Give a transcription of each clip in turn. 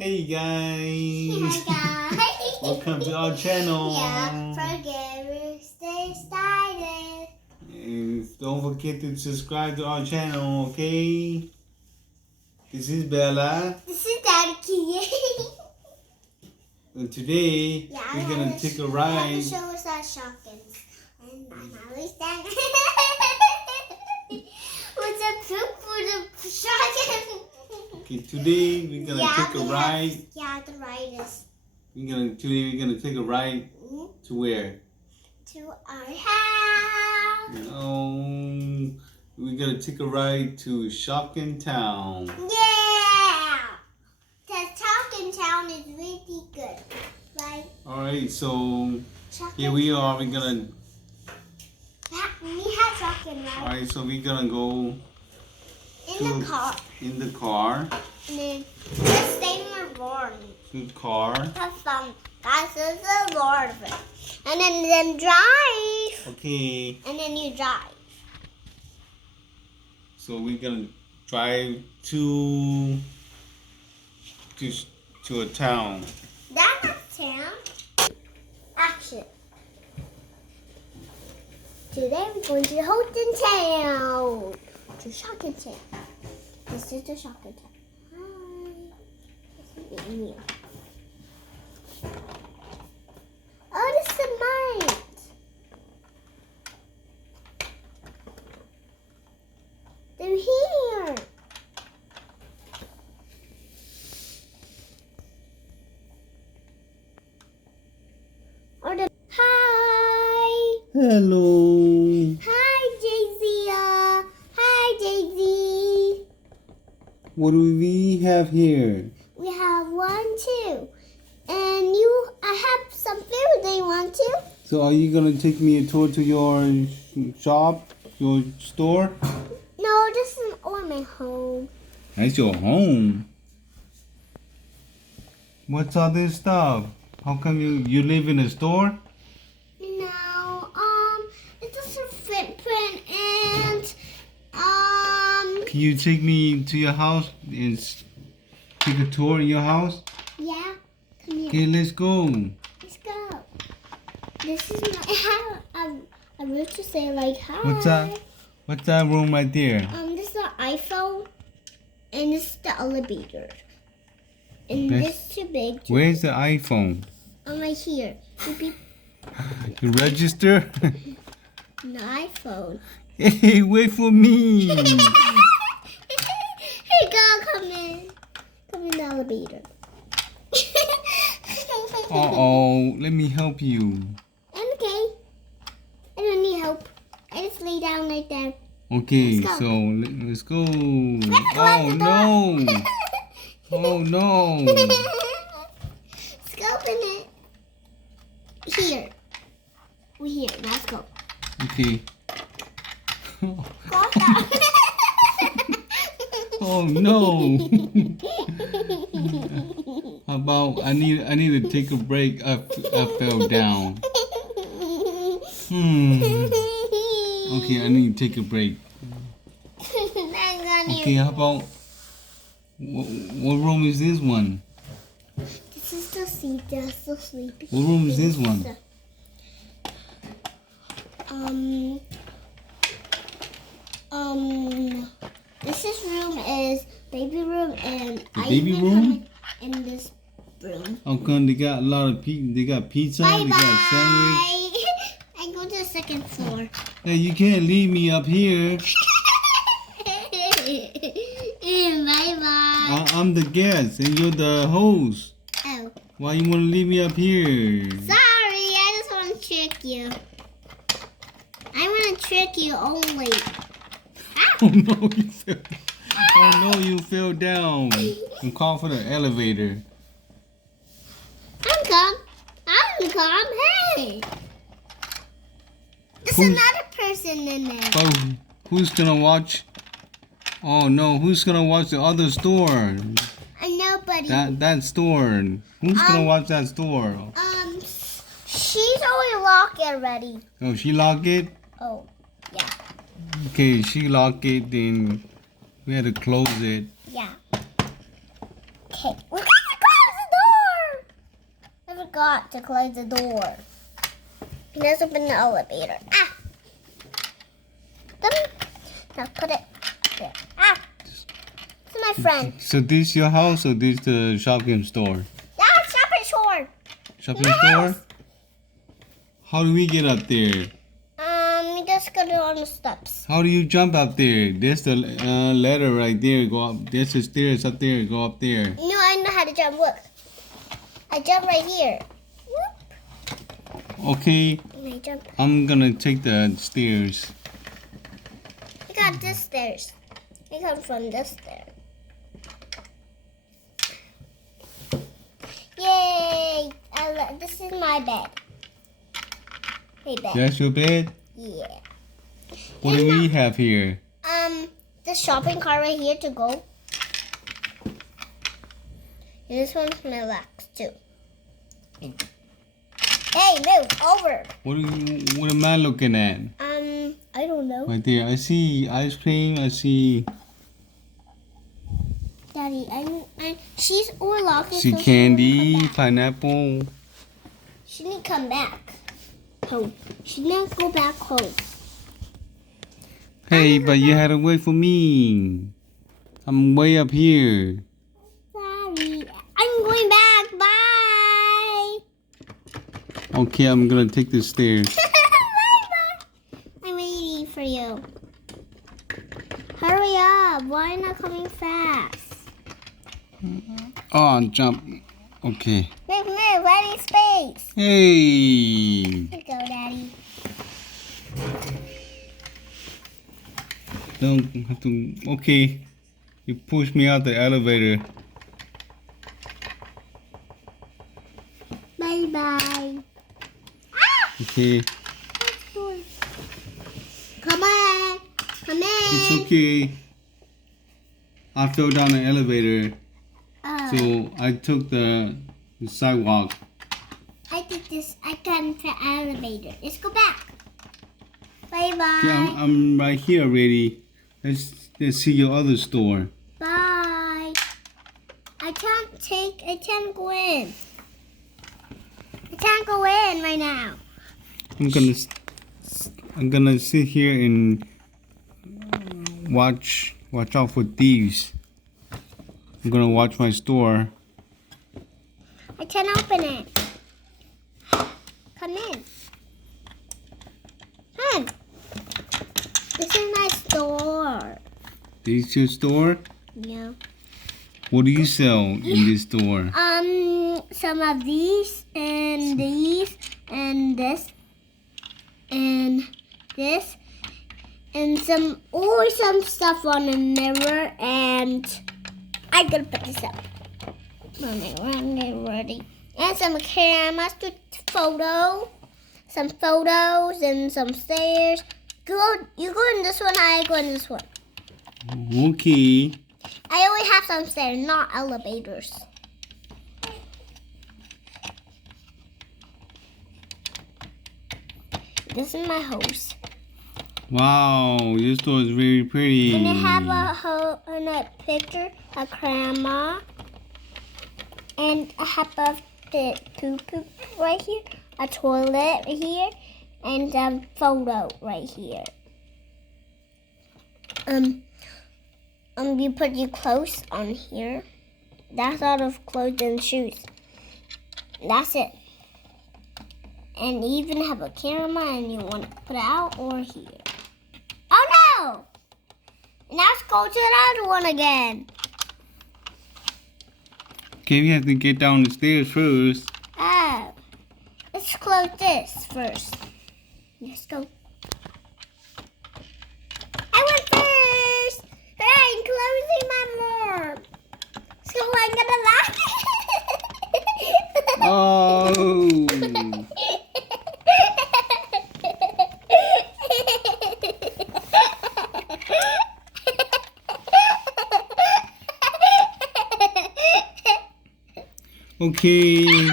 Hey guys! Hi guys! Welcome to our channel! Yeah, forget stay started. And don't forget to subscribe to our channel, okay? This is Bella. This is Daddy. And today we're gonna take a ride. I have to show us our Shopkin. And I'm always standing. What's a poop for the Shopkin? Okay, today we're gonna take a ride. Yeah, the ride is. Today we're gonna take a ride to where? To our house. No, we're gonna take a ride to Shopkin Town. Yeah! The Shopkin Town is really good, right? Alright, so Shopkin here we are. We're gonna. We have Shopkin, right? Alright, so we're gonna go In the car. in the car. And then just stay in the room. The car. Have fun. Guys, this is a lot of it. And then drive. Okay. And then you drive. So we're gonna drive to a town. That's not town. Action. Today we're going to Holton Town. To Shopkin Town. This is the Shopkin Town. Hi. This is me. Oh, this is mine. They're here. Hi. Hello. Hi, Daisy. Hi, Daisy. What do we have here? We have 1, 2. And I have some food. Do you want to? So are you gonna take me a tour to your shop, your store? No, this is my home. That's your home. What's all this stuff? How come you live in a store? No, it's just a footprint and, Can you take me to your house and take a tour in your house? yeah, come here. Okay, let's go. Let's go. This is my house. I wrote to say like hi. What's that? What's that room right there? This is the iPhone, and this is the elevator. And this is too big. Where's the iPhone? Right here. You register? The iPhone. Hey, wait for me. Hey, girl, come in. Come in the elevator. Uh-oh, let me help you. I'm okay. I don't need help. I just lay down right there. Okay, Let's go. so let's go. Let's go Oh, out no. the door. Oh, no. Let's go open it. Here. We're here. Let's go. Okay. Go down. Oh, no. How about I need to take a break. I fell down. Okay, I need to take a break. Okay, how about what room is this one? This is the seat. That's the sleepy. What room is this one? This room is baby room, and The baby room? In this room. How come they got a lot of pizza? They got pizza. Bye They got sandwich. bye. I go to the second floor. Hey, you can't leave me up here. Bye bye. I'm the guest and you're the host. Oh, Why you want to leave me up here? sorry. I just want to trick you. I want to trick you only. Oh no, you fell. Oh no, you fell down. I'm calling for the elevator. I'm calm. Hey. There's Who's- another person in there. Oh, who's gonna watch? Oh no, who's gonna watch the other store? Nobody. That store. Who's gonna watch that store? She's already locked already. Oh, she locked it? Oh, yeah. Okay, she locked it, then we had to close it. Yeah. Okay. We gotta go. forgot to close the door. Let's open the elevator. Ah! Now put it there. Ah! This is my friend. So this your house or this the Shopkin store? That's shopping store. Shopping My store? house. How do we get up there? We just got it on the steps. How do you jump up there? There's the ladder right there. Go up. There's the stairs up there. Go up there. No, I know how to jump. Look. I jump right here. Whoop. Okay. And I jump. I'm gonna take the stairs. I got this stairs. I come from this stair. Yay! This is my bed. Hey, bed. That's your bed? Yeah. What do we have here? The shopping cart right here to go. And this one's my lax too. Hey, move over. What am I looking at? I don't know. Right there. I see ice cream. I see. Daddy, she's locking. See so candy, pineapple. She need to come back home. She need to go back home. Hey, but you had to wait for me. I'm way up here. Sorry. I'm going back. Bye. Okay, I'm gonna take the stairs. Bye. I'm waiting for you. Hurry up. Why not coming fast? Oh, jump. Okay. Move. Ready, space. Hey. Let's go, Daddy. Don't have to. Okay. You pushed me out the elevator. Bye. Okay. Come in. It's okay. I fell down the elevator, so I took the sidewalk. I did this. I got into the elevator. Let's go back. Bye. Okay, I'm right here already. Let's see your other store. Bye. I can't go in. I can't go in right now. I'm gonna sit here and watch out for thieves. I'm gonna watch my store. I can't open it. Come in. Come. This is my store. This your store? Yeah. What do you sell in this store? Some of these and these and this and this and some stuff on the mirror, and I gotta put this up. I'm getting ready. And some cameras to some photos and some stairs. You go in this one, I go in this one. Okay. I only have some stairs, not elevators. This is my house. Wow, your store is very pretty. And I have a picture, a grandma, and I have a poop right here, a toilet right here, and a photo right here. You put your clothes on here. That's all of clothes and shoes. That's it. And you even have a camera, and you want to put it out or here. Oh no! Now let's go to the other one again. Okay, we have to get down the stairs first. Oh. Let's close this first. Let's go. I went first! I'm closing my more. So I'm gonna laugh. Oh. Okay.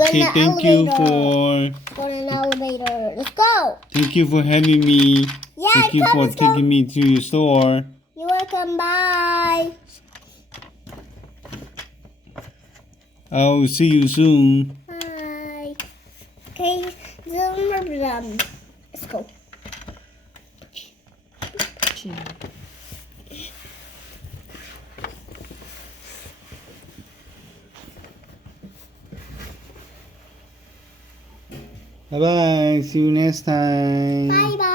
Okay, thank you for Go in the elevator. Let's go. Thank you for having me. Yeah, Thank you for taking me to your store. You're welcome. welcome. Bye. I'll see you soon. Bye. Okay, let's go. Bye bye. See you next time. Bye bye.